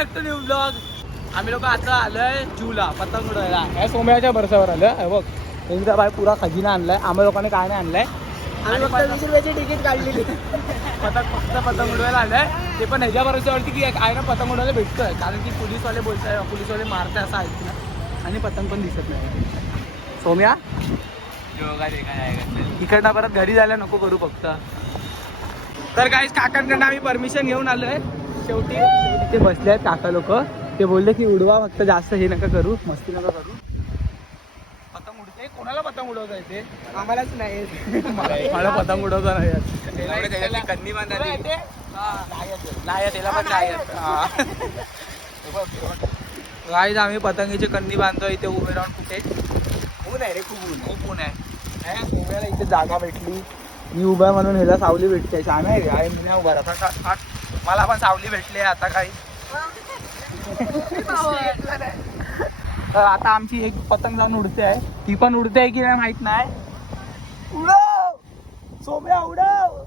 Back to new blog. आम्ही लोक आता आलोय जूला पतंग उडवायला. या सोम्याच्या बरसावर आलं बघ. एकदा बाय पुरा खजिना आणलाय. आम्हा लोकांनी काय नाही आणलाय. आम्ही फक्त 20 रुपयाची तिकीट काढलेली. फक्त पतंग उडवायला आलंय. ते पण ह्याच्या भरोश्यावरती की काय ना पतंग उडवायला भेटतोय. कारण की पोलीसवाले बोलताय पोलीसवाले मारताय असं ऐकलं. आणि पतंग पण दिसत नाही. सोम्या इकडनं परत घरी जायला नको करू फक्त. तर गाईस काकांकडनं आम्ही परमिशन घेऊन आलोय. शेवटी तिथे बसले आहेत काका लोक. ते बोलले की उडवा फक्त जास्त हे नका करू मस्ती नका करू. पतंग उडते. कोणाला पतंग उडवता येते? आम्हालाच नाही. मला पतंग उडवता नाही येत. कन्नी बांधायला नाही त्याला पण नाही येत. गाईस आम्ही पतंगीची कन्नी बांधतोय इथे उभे राहून. कुठे ऊन आहे रे, खूप ऊन आहे. उभ्याला इथे जागा भेटली. मी उभा म्हणून ह्याला सावली भेटते. छान आहे काय मी नाही उभा राहता. मला पण सावली भेटली आता काही. तर आता आमची एक पतंग जाऊन उडते आहे. ती पण उडते आहे की नाही माहित नाही. उडव सोम्या उडव.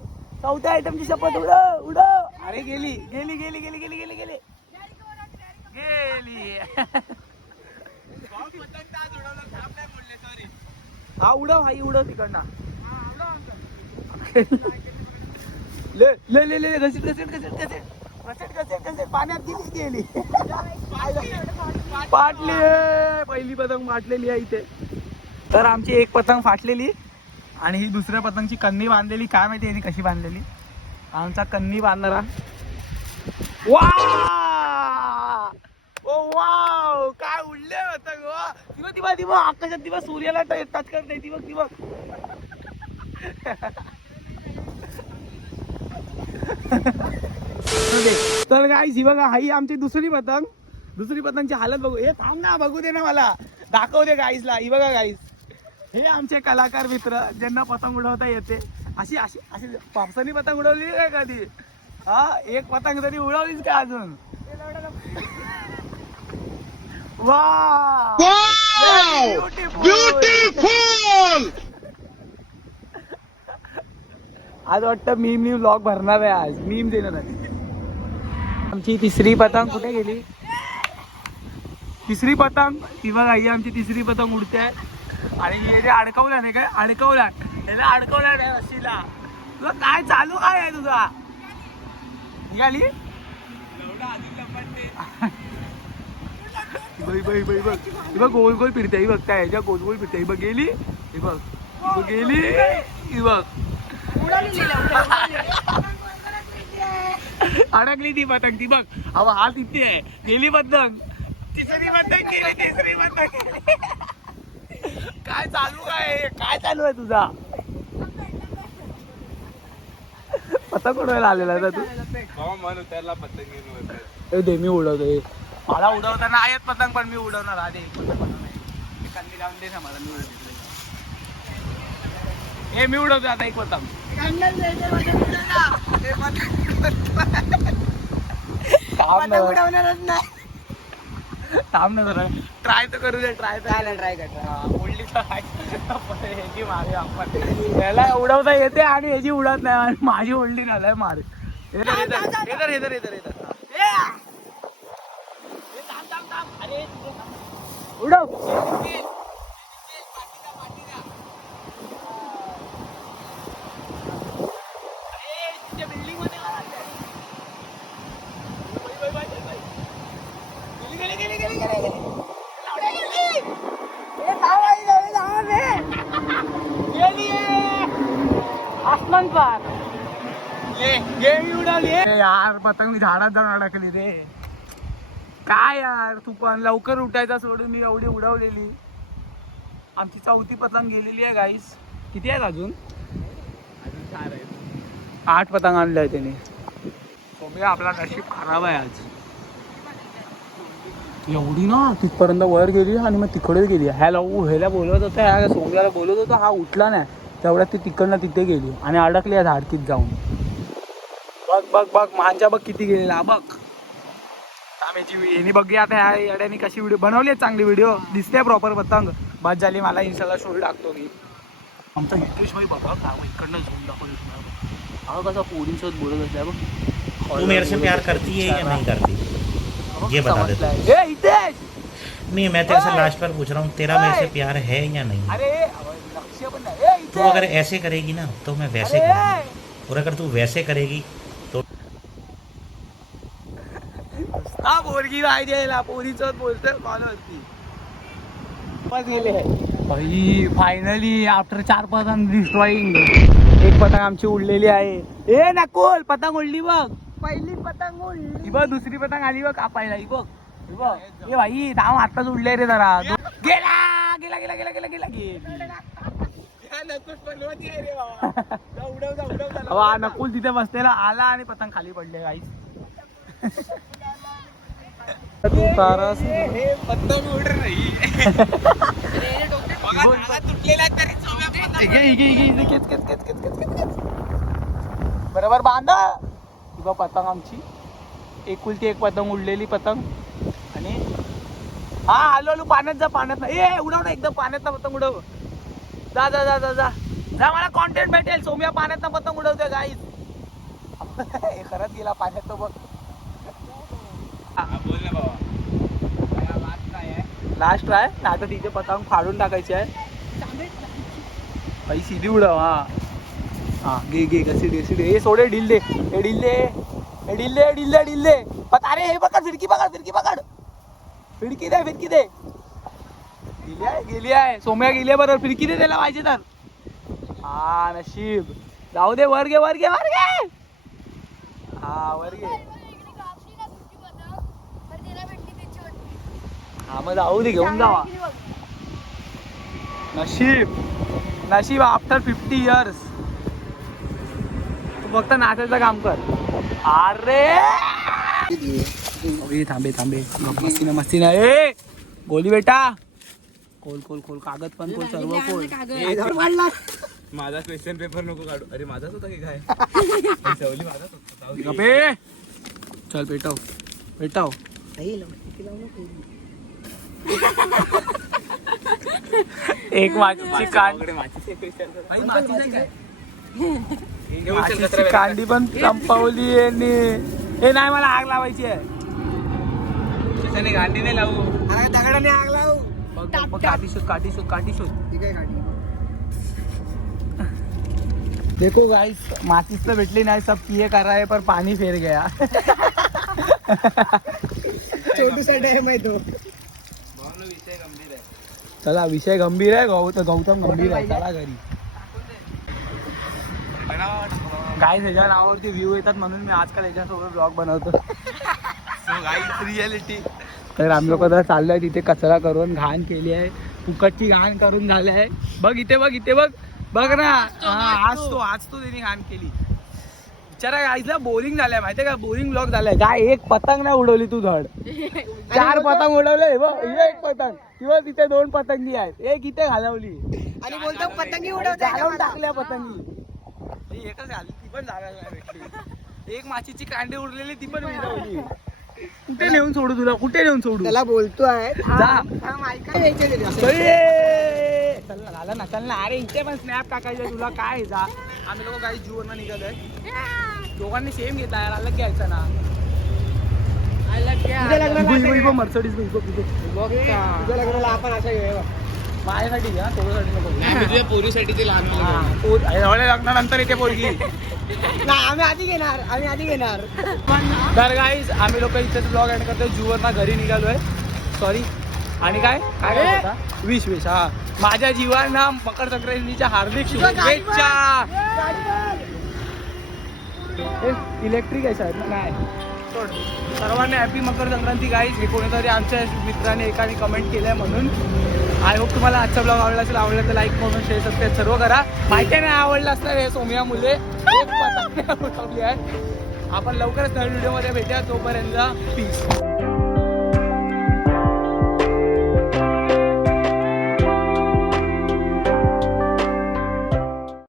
चौथ्या आयटमची शपथ उडव उडव. अरे गेली गेली गेली गेली गेली गेली गेली गेली. हा उडव हाई उडव तिकडनं. ले ले ले ले घसीट घसीट घसीट घसीट घसीट घसीट घसीट पाण्यात गेली. फाटली. पहिली पतंग फाटलेली आहे इथे. तर आमची एक पतंग फाटलेली आणि ही दुसऱ्या पतंगची कन्नी बांधलेली. काय माहिती यांनी कशी बांधलेली. आमचा कन्नी बांधणारा. वा ओ वाव काय उडले पतंग. वा दिवा दिवा आकाशात दिवा. सूर्याला टच करते. ती बघ ती बघ. तर गाईस ही बघा हाई आमची दुसरी पतंग. दुसरी पतंगची हालत बघू. हे थांब ना बघू दे ना मला. दाखव दे गाईसला. ही बघा गाईस हे आमचे कलाकार मित्र ज्यांना पतंग उडवता येते. अशी अशी अशी पावसाने पतंग उडवली काय कधी. हा एक पतंग तरी उडवलीच का अजून. वा ब्युटिफुल. आज वाटतं मीम व्लॉग भरणार आहे. आज मीम देणार आहे. आमची तिसरी पतंग कुठे गेली. तिसरी पतंग ती बघा ही आमची तिसरी पतंग उडते आहे. आणि हे जे अडकवल्या नाही काय अडकवल्या याला अडकवल्या नाही अशीला. तुझं काय चालू काय आहे तुझा. निघाली बघ गोल गोल फिरते. ही बघ त्या ह्याच्या गोल गोल फिरते. ही बघ गेली. ही बघ गेली. ही बघ अडकली ती पतंग. ती बघ अहो हा तिथे आहे. गेली पतंग. तिसरी पतंग गेली. तिसरी पतंग गेली. काय चालू आहे. काय चालू आहे तुझा. पतंग उडवायला आलेला आहे तू. दे मी उडवतोय. मला उडवता नाही येत पतंग पण मी उडवणार. आधी कन्नी लावून दे ना मला. मी उडवतो. हे मी उडवतो आता एक पतंग. थांब ना जरा. ट्राय तर करू दे. ट्राय कर. उडली तर ह्याची मारे आपण. याला उडवता येते आणि ह्याची उडत नाही. आणि माझी उडली झालाय मारे. उडव आसमान पार उडवली यार. पतंग झाडात जाऊन अडकली रे. काय यार तू पण लवकर उठायचा सोडून मी एवढी उडवलेली. आमची चौथी पतंग गेलेली आहे गाईस. किती आहेत अजून 8 पतंग आणले आहे त्याने. सोम्या आपला नशीब खराब आहे आज. एवढी ना तिथपर्यंत वर गेली आणि मग तिकडे गेली. ह्याला बोलवत होता. सोम्याला बोलवत होता. हा उठला नाही. तेवढ्यात ती तिकडनं तिथे गेली आणि अडकली आहे झाडकीत जाऊन. बघ बघ बघ माझ्या बघ किती गेलेला बघ. यांनी बघी आता ह्या येड्यानी कशी व्हिडिओ बनवली आहे. चांगली व्हिडिओ दिसते प्रॉपर पतंग. बस झाली. मला इन्स्टाला स्टोरी टाकतो मी. आमचा हितेश भाई बघा काय इकडनं झोन दाखवलं. हा कसा पोरींसोबत बोलत असल्या बघ. तू मेरे से प्यार करती है या नहीं करती. ये बता दे तू। ए हितेश नहीं मैं तेरे से ओए! लास्ट बार पूछ रहा हूँ, तेरा मेरे से प्यार है या नहीं? अरे लक्ष्य पण नाही. ए तू अगर हितेश ऐसे करेगी ना तो मैं वैसे अरे करूँगी, और अगर तू वैसे करेगी तो हा पोरगी नाही द्यायला पोरीच बोलतोय कॉलवरती बस गेले भाई फायनली आफ्टर 4 पतंग डिस्ट्रॉईंग एक पतंग आमची उडलेली आहे. ए नकोल पतंग उडली बघ. पहिली पतंग उडली. ही बघ दुसरी पतंग आली बघ कापायला. ही बघ ही बघ. ए भाई धाव आत्ताच उडले रे जरा. गेला गेला गेला गेला गेला गेला गेला. नकुल तिथे बसलेला आला आणि पतंग खाली पडले गाईस. तू तारास पतंग उड रही बरोबर बांधा. ही बघ पतंग आमची एकुलती एक पतंग उडलेली पतंग. आणि हा आलो आलो पाण्यात जा पाण्यात ना. ए उडव ना एकदम पाण्यात ना पतंग उडव. जा जा जा जा जा जा मला कॉन्टेंट भेटेल. सोम्या पाण्यात ना पतंग उडवते गाईस. हे खरंच गेला पाण्यात तो बघ. लास्ट ट्राय ना आता तिथे पतंग फाडून टाकायची आहे. सीधी उडव. हा घे घे घे हे सोडे ढिल्ले हे ढिल्ले हे ढिल्ले ढिल्ले ढिल्ले पत. अरे हे पकड फिरकी पकड फिरकी पकड फिरकी दे फिरकी दे. गेली आहे गेली आहे सोम्या गेली आहे बरोबर. फिरकी दे त्याला पाहिजे तर. हा नशीब जाऊ दे. वर घे वर घे वर घे. हा वर घे. हा मग जाऊ दे घेऊन जावा. नशीब नशीब आफ्टर 50 years तू फक्त नाचायचं काम कर. अरे थांबे थांबे मस्ती ना मस्ती ना. ए गोली बेटा खोल खोल खोल कागद पण खोल सर्व खोल. माझा क्वेश्चन पेपर नको काढू. अरे माझाच होता की काय? सवली माझाच होता. गप्पे चल पेटाव पेटाव. एक माचीची कांडी पण संपवली. हे नाही मला आग लावायची आहे. गांडी नाही लावू. दगडाने आग लावू. बघ बघ काठी शोध काठी शोध काठी शोध. ठीक आहे काढली. देखो गाइस माचिस तो भेटली नाही. सब किए कर रहा है पर पानी फेर गया. छोटूसा डॅम आहे तो. विषय गंभीर आहे. चला विषय गंभीर आहे. गौतम गंभीर आहे. चला घरी. गाईस ह्याच्या नावावरती व्ह्यू येतात म्हणून मी आजकाल ह्याच्यासोबत ब्लॉग बनवतो. रियालिटी. तर आम्ही लोक आता चाललोय तिथे कचरा करून घाण केली आहे. फुकटची घाण करून झाली आहे. बघ इथे बघ इथे बघ बघ ना. आज तो त्यांनी घाण केली. बिचारा गाईसला बोरिंग झालाय माहितीये का. बोरिंग ब्लॉग झालाय. काय एक पतंग नाही उडवली तू धड. 4 पतंग उडवले बघ. हे एक पतंग किंवा तिथे 2 पतंगी आहेत. एक इथे घालवली आणि बोलतो पतंगी घालवून टाकल्या पतंगी. ही एकच झाली ती पण जागायला भेटली. एक माचीची कांडी उडलेली ती पण उडवली. कुठे नेऊन सोडू तुला कुठे नेऊन सोडू. त्याला बोलतोय जा. ऐकायला चल ना झालं ना चल ना. अरे इथे पण स्नॅप टाकायचं तुला काय. जा आम्ही लोक काही जीवना निघालोय. दोघांनी सेम घेतला यार. अलग घ्यायचा ना. मर्सडीज तुझ्या लग्नाला आपण असं घेऊया. माझ्यासाठी घ्या थोड्यासाठी नको. तुझ्या पोरीसाठी ते लहान लग्नानंतर इथे पोरगी. नाही आम्ही आधी घेणार. तर गाईज आम्ही लोक इथे ब्लॉग एंड करतोय. जुवरना घरी निघालोय. सॉरी. आणि काय काय होता विश विश. हा माझ्या जीवांना मकर संक्रांतीच्या हार्दिक शुभेच्छा. इलेक्ट्रिक आहे शाळेत ना काय. सर्वांना हॅपी मकर संक्रांती गाईज. हे कोणीतरी आमच्या मित्राने एकाने कमेंट केलंय म्हणून. आय होप तुम्हाला आजचा ब्लॉग आवडला असेल. आवडला तर लाईक करून शेअर सबस्क्राईब सर्व करा. माहिती नाही आवडलं असणार हे सोम्या मुले एक पतंग उडवली आहे. आपण लवकरच नवीन व्हिडिओमध्ये भेटूया. तोपर्यंत पीस.